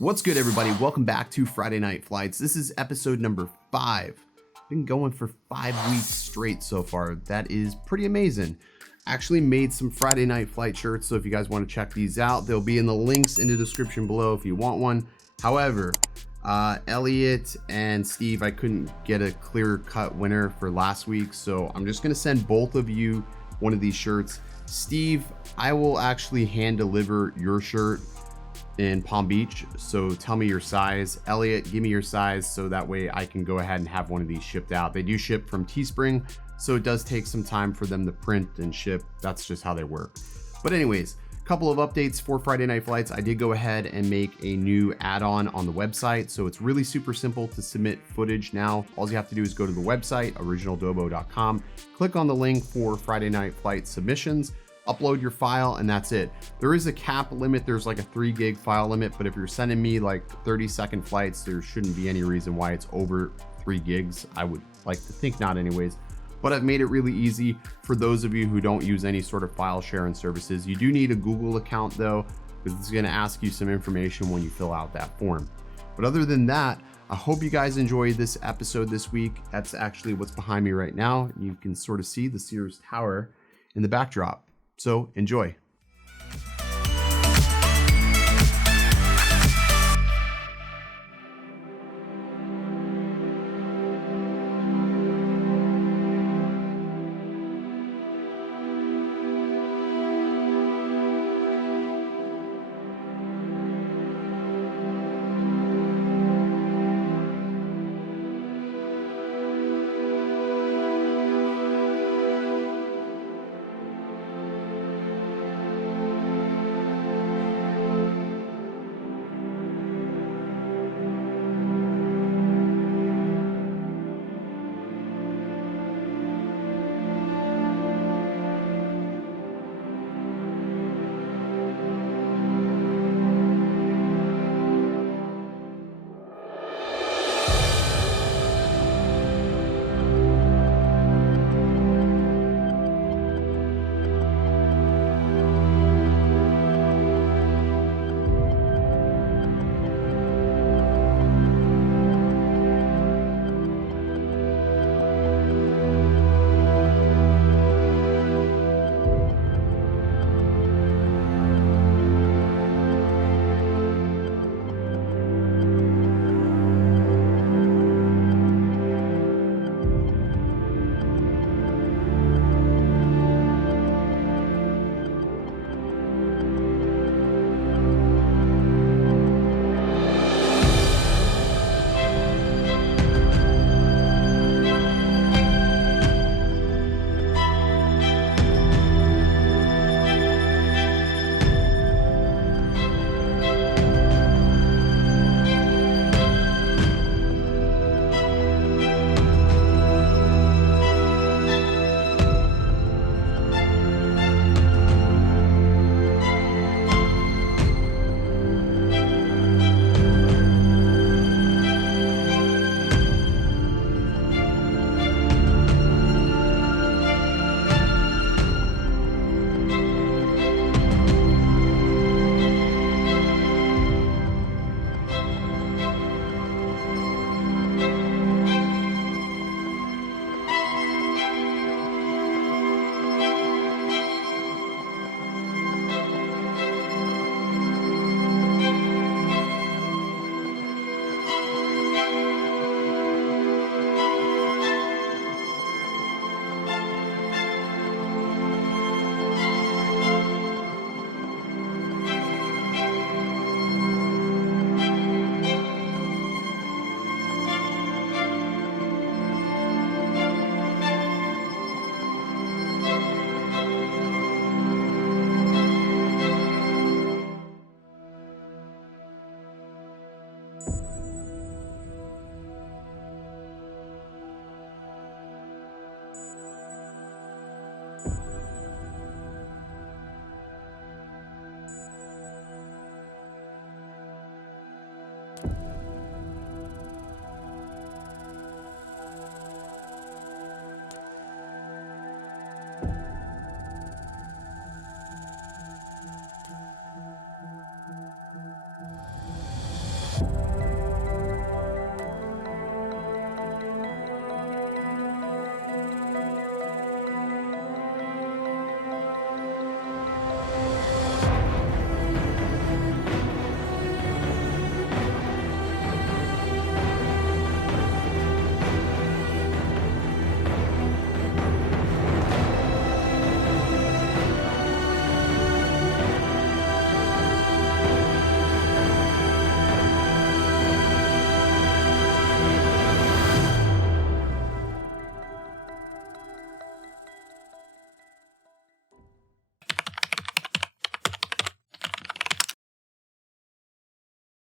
What's good, everybody? Welcome back to Friday Night Flights. This is episode number 5. Been going for 5 weeks straight so far. That is pretty amazing. Actually made some Friday Night Flight shirts, so if you guys want to check these out, they'll be in the links in the description below if you want one. However, Elliot and Steve, I couldn't get a clear-cut winner for last week, so I'm just going to send both of you one of these shirts. Steve, I will actually hand deliver your shirt in Palm Beach, so tell me your size. Elliot, give me your size so that way I can go ahead and have one of these shipped out. They do ship from Teespring, so it does take some time for them to print and ship. That's just how they work. But anyways, a couple of updates for Friday Night Flights. I did go ahead and make a new add-on on the website, so it's really super simple to submit footage now. All you have to do is go to the website, originaldobo.com, click on the link for Friday Night Flight submissions, upload your file, and that's it. There is a cap limit. There's like a 3 gig file limit, but if you're sending me like 30-second flights, there shouldn't be any reason why it's over 3 gigs. I would like to think not anyways, but I've made it really easy for those of you who don't use any sort of file sharing services. You do need a Google account though, because it's going to ask you some information when you fill out that form. But other than that, I hope you guys enjoyed this episode this week. That's actually what's behind me right now. You can sort of see the Sears Tower in the backdrop. So enjoy.